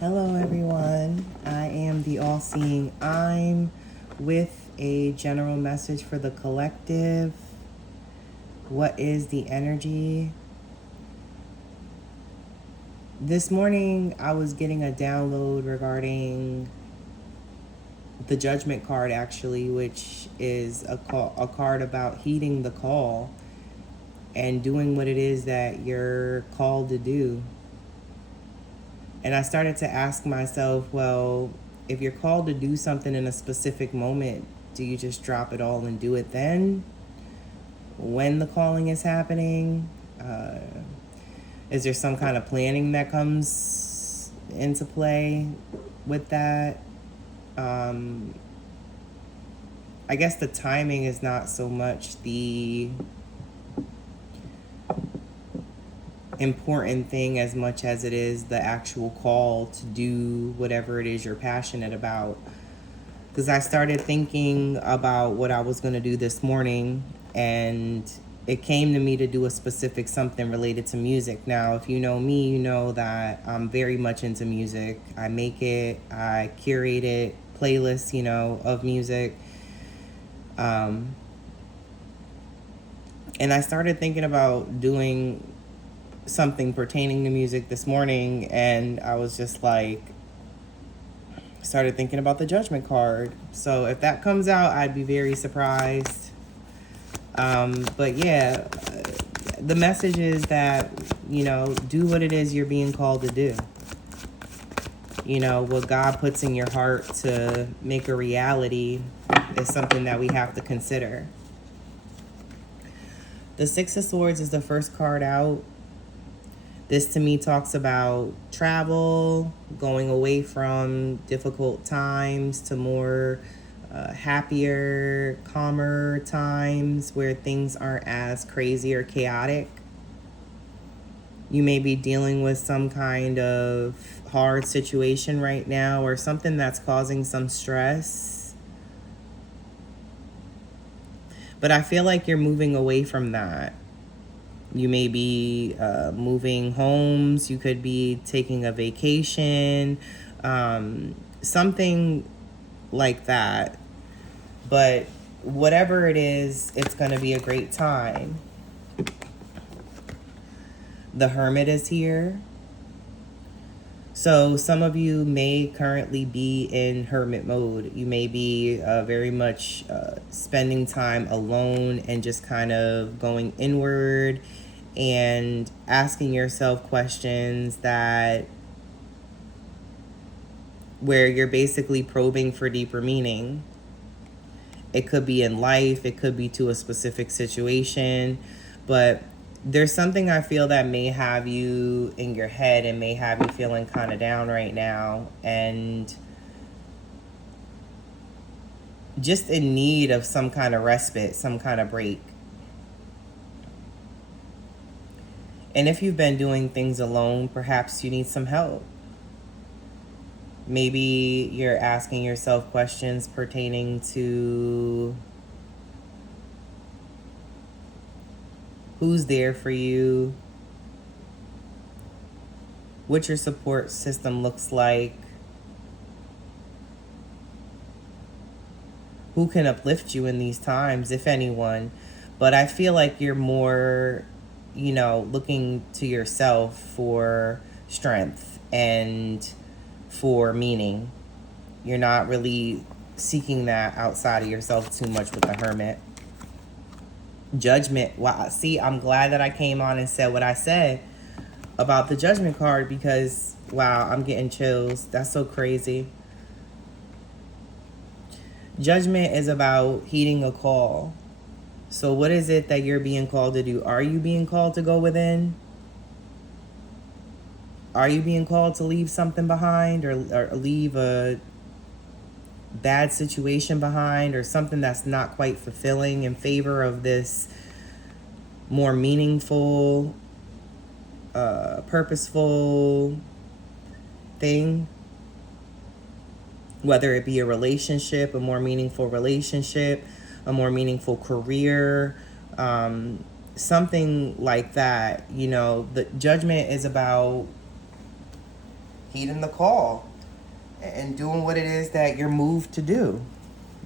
Hello, everyone. I am the All Seeing I'm with a general message for the collective. What is the energy? This morning, I was getting a download regarding the judgment card, actually, which is a card about heeding the call and doing what it is that you're called to do. And I started to ask myself, well, if you're called to do something in a specific moment, do you just drop it all and do it then? When the calling is happening? Is there some kind of planning that comes into play with that? I guess the timing is not so much the important thing as much as it is the actual call to do whatever it is you're passionate about. Because I started thinking about what I was going to do this morning, and it came to me to do a specific something related to music. Now, if you know me, you know that I'm very much into music. I make it, I curate it, playlists, of music. And I started thinking about doing something pertaining to music this morning, and I was just like, started thinking about the judgment card. So if that comes out, I'd be very surprised. But yeah, the message is that, do what it is you're being called to do. What God puts in your heart to make a reality is something that we have to consider. The Six of Swords is the first card out. This to me talks about travel, going away from difficult times to more happier, calmer times where things aren't as crazy or chaotic. You may be dealing with some kind of hard situation right now or something that's causing some stress. But I feel like you're moving away from that. You may be moving homes. You could be taking a vacation, something like that. But whatever it is, it's going to be a great time. The Hermit is here. So some of you may currently be in hermit mode. You may be very much spending time alone and just kind of going inward and asking yourself questions where you're basically probing for deeper meaning. It could be in life, it could be to a specific situation, but there's something I feel that may have you in your head and may have you feeling kind of down right now and just in need of some kind of respite, some kind of break. And if you've been doing things alone, perhaps you need some help. Maybe you're asking yourself questions pertaining to who's there for you, what your support system looks like, who can uplift you in these times, if anyone. But I feel like you're more, looking to yourself for strength and for meaning. You're not really seeking that outside of yourself too much with the Hermit. Judgment. Wow. See, I'm glad that I came on and said what I said about the Judgment card because, wow, I'm getting chills. That's so crazy. Judgment is about heeding a call. So what is it that you're being called to do? Are you being called to go within? Are you being called to leave something behind or leave a bad situation behind or something that's not quite fulfilling in favor of this more meaningful, purposeful thing? Whether it be a relationship, a more meaningful relationship, a more meaningful career, something like that. The Judgment is about heeding the call and doing what it is that you're moved to do,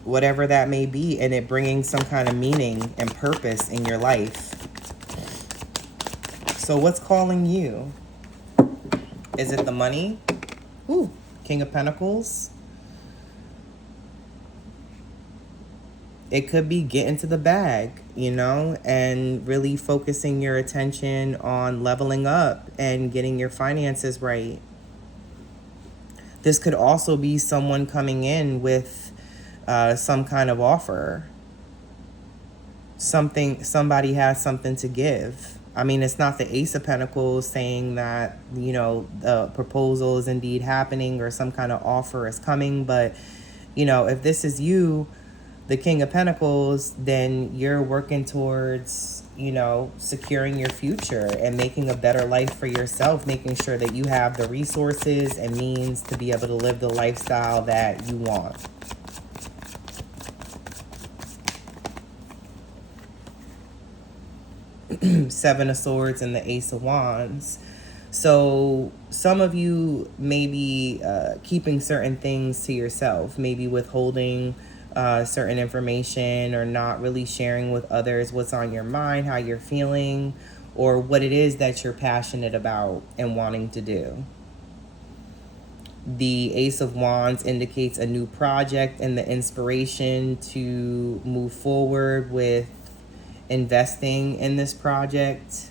whatever that may be, and it bringing some kind of meaning and purpose in your life. So what's calling you? Is it the money? Ooh, King of Pentacles. It could be getting to the bag, you know, and really focusing your attention on leveling up and getting your finances right. This could also be someone coming in with some kind of offer. Somebody has something to give. I mean, it's not the Ace of Pentacles saying that, you know, the proposal is indeed happening or some kind of offer is coming. But, you know, if this is you, the King of Pentacles, then you're working towards, you know, securing your future and making a better life for yourself, making sure that you have the resources and means to be able to live the lifestyle that you want. Seven of Swords and the Ace of Wands. So some of you may be keeping certain things to yourself, maybe withholding certain information or not really sharing with others what's on your mind, how you're feeling, or what it is that you're passionate about and wanting to do. The Ace of Wands indicates a new project and the inspiration to move forward with investing in this project.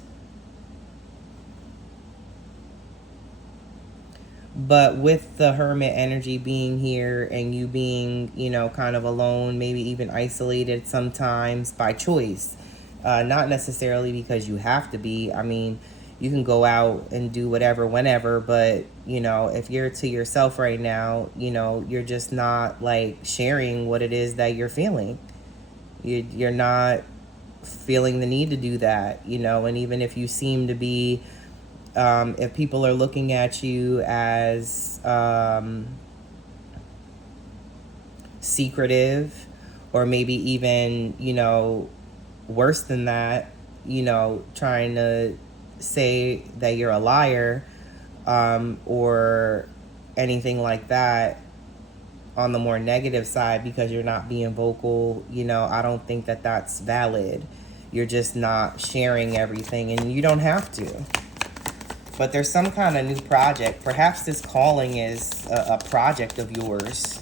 But with the Hermit energy being here and you being, you know, kind of alone, maybe even isolated sometimes by choice, not necessarily because you have to be. I mean, you can go out and do whatever, whenever, but, you know, if you're to yourself right now, you know, you're just not like sharing what it is that you're feeling. You're not feeling the need to do that, you know, and even if you seem to be, if people are looking at you as secretive, or maybe even, you know, worse than that, you know, trying to say that you're a liar, or anything like that on the more negative side because you're not being vocal, you know, I don't think that that's valid. You're just not sharing everything, and you don't have to. But there's some kind of new project. Perhaps this calling is a project of yours.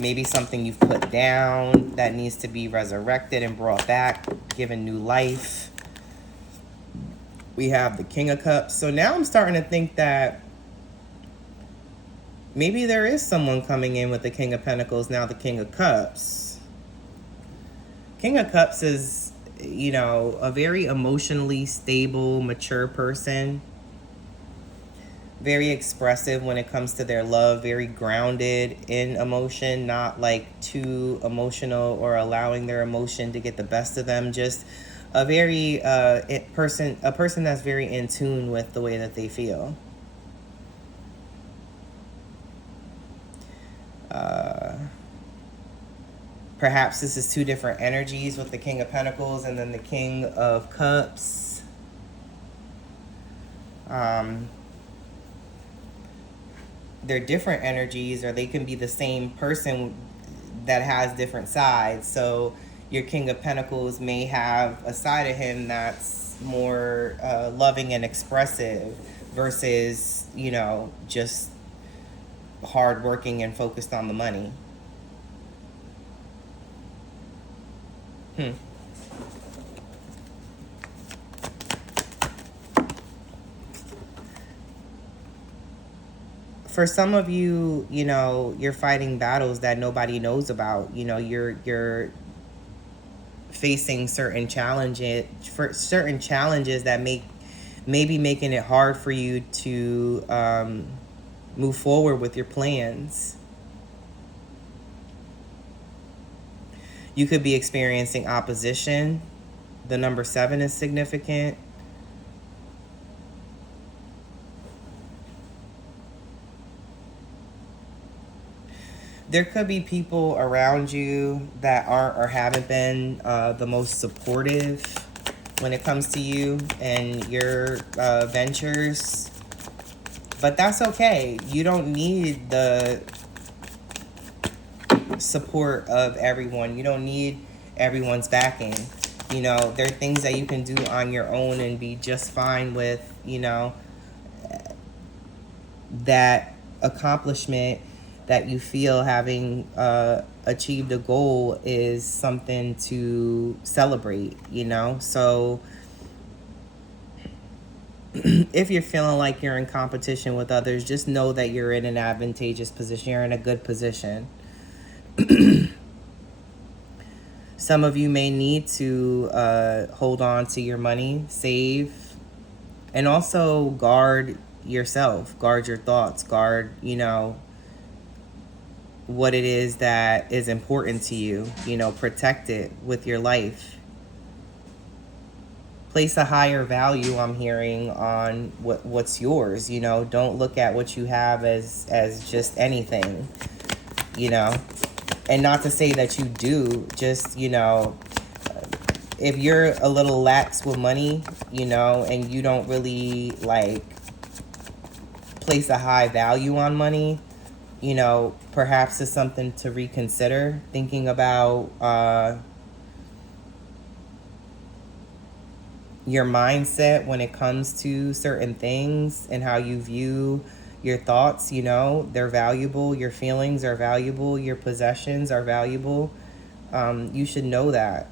Maybe something you've put down that needs to be resurrected and brought back, given new life. We have the King of Cups. So now I'm starting to think that maybe there is someone coming in with the King of Pentacles, now the King of Cups. King of Cups is, you know, a very emotionally stable, mature person. Very expressive when it comes to their love, very grounded in emotion, not like too emotional or allowing their emotion to get the best of them. Just a very person that's very in tune with the way that they feel. Perhaps this is two different energies with the King of Pentacles and then the King of Cups. They're different energies, or they can be the same person that has different sides. So your King of Pentacles may have a side of him that's more loving and expressive versus, you know, just hardworking and focused on the money. For some of you, you know, you're fighting battles that nobody knows about. You know, you're facing certain challenges that maybe making it hard for you to move forward with your plans. You could be experiencing opposition. The number 7 is significant. There could be people around you that aren't or haven't been the most supportive when it comes to you and your ventures. But that's okay. You don't need the support of everyone. You don't need everyone's backing. You know, there are things that you can do on your own and be just fine with, you know, that accomplishment that you feel having achieved a goal is something to celebrate, you know? So if you're feeling like you're in competition with others, just know that you're in an advantageous position. You're in a good position. Some of you may need to hold on to your money, save, and also guard yourself, guard your thoughts, guard, you know, what it is that is important to you, you know, protect it with your life. Place a higher value, I'm hearing, on what's yours, you know. Don't look at what you have as just anything, you know. And not to say that you do, just, you know, if you're a little lax with money, you know, and you don't really like place a high value on money, you know, perhaps it's something to reconsider, thinking about your mindset when it comes to certain things and how you view your thoughts. You know, they're valuable. Your feelings are valuable. Your possessions are valuable. You should know that.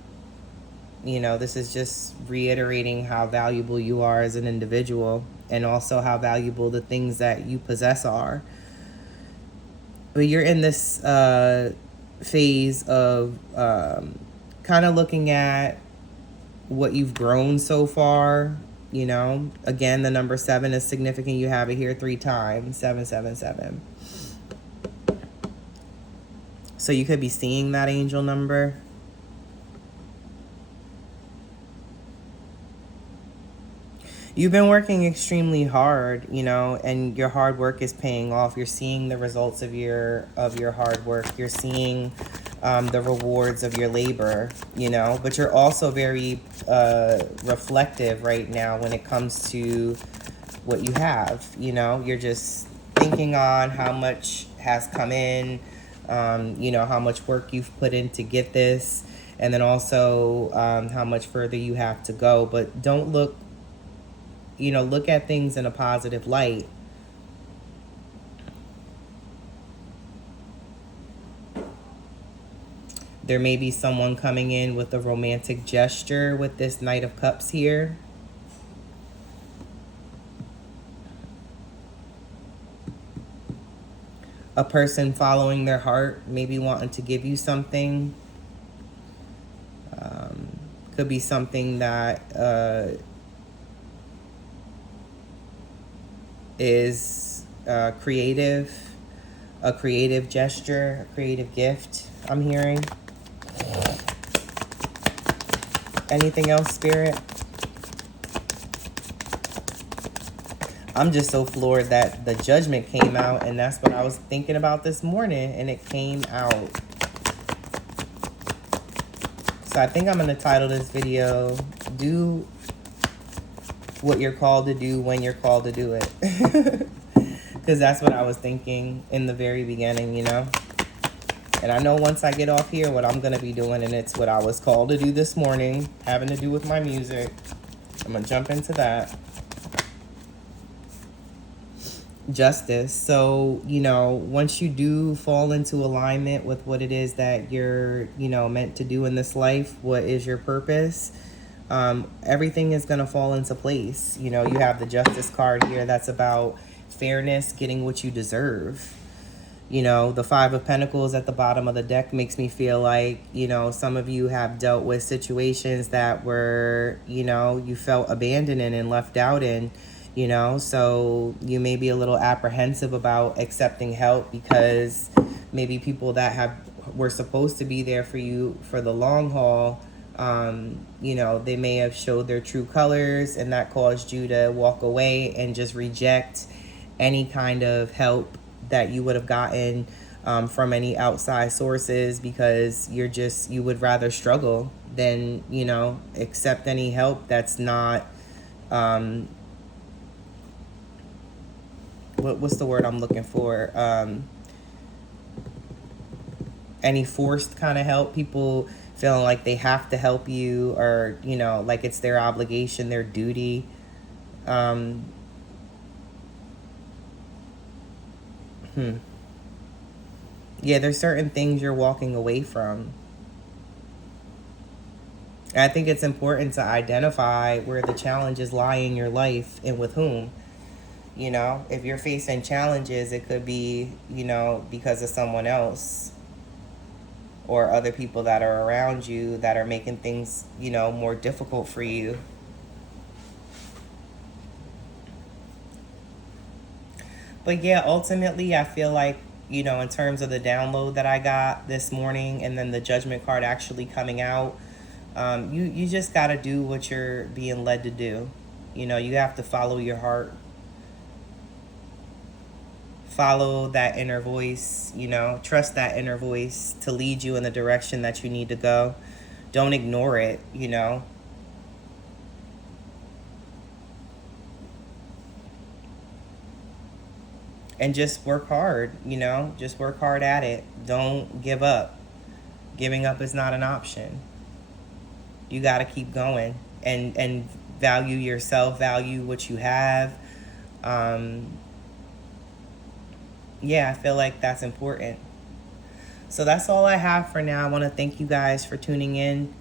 You know, this is just reiterating how valuable you are as an individual, and also how valuable the things that you possess are. But you're in this phase of kind of looking at what you've grown so far. You know, again, the number 7 is significant. You have it here 3 times, 777. So you could be seeing that angel number. You've been working extremely hard, you know, and your hard work is paying off. You're seeing the results of your hard work. You're seeing the rewards of your labor, you know, but you're also very reflective right now when it comes to what you have. You know, you're just thinking on how much has come in, you know, how much work you've put in to get this, and then also how much further you have to go. But don't look, you know, look at things in a positive light. There may be someone coming in with a romantic gesture with this Knight of Cups here. A person following their heart, maybe wanting to give you something. Could be something that is creative, a creative gesture, a creative gift, I'm hearing. Anything else, Spirit? I'm just so floored that the Judgment came out, and that's what I was thinking about this morning, and it came out. So I think I'm going to title this video, Do What You're Called to Do When You're Called to Do It. Because that's what I was thinking in the very beginning, you know. And I know once I get off here what I'm going to be doing, and it's what I was called to do this morning, having to do with my music. I'm going to jump into that. Justice. So, you know, once you do fall into alignment with what it is that you're, you know, meant to do in this life, what is your purpose, everything is going to fall into place. You know, you have the Justice card here. That's about fairness, getting what you deserve. You know, the 5 of Pentacles at the bottom of the deck makes me feel like, you know, some of you have dealt with situations that were, you know, you felt abandoned in and left out in. You know, so you may be a little apprehensive about accepting help because maybe people that were supposed to be there for you for the long haul, you know, they may have showed their true colors, and that caused you to walk away and just reject any kind of help that you would have gotten from any outside sources, because you would rather struggle than, you know, accept any help that's not what's the word I'm looking for? Any forced kind of help, people feeling like they have to help you, or you know, like it's their obligation, their duty. um yeah, there's certain things you're walking away from. And I think it's important to identify where the challenges lie in your life and with whom. You know, if you're facing challenges, it could be, you know, because of someone else or other people that are around you that are making things, you know, more difficult for you. But yeah, ultimately, I feel like, you know, in terms of the download that I got this morning and then the judgment card actually coming out, you just got to do what you're being led to do. You know, you have to follow your heart, follow that inner voice, you know, trust that inner voice to lead you in the direction that you need to go. Don't ignore it, you know. And just work hard, you know, just work hard at it. Don't give up. Giving up is not an option. You got to keep going and value yourself, value what you have. Um, yeah, I feel like that's important. So that's all I have for now. I want to thank you guys for tuning in.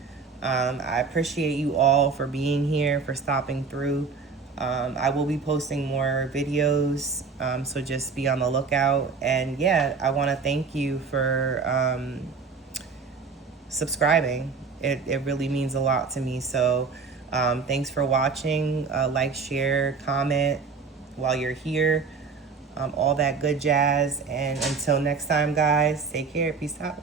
I appreciate you all for being here, for stopping through. I will be posting more videos, so just be on the lookout. And yeah, I want to thank you for subscribing. It really means a lot to me. So thanks for watching. Like, share, comment while you're here. All that good jazz. And until next time, guys, take care. Peace out.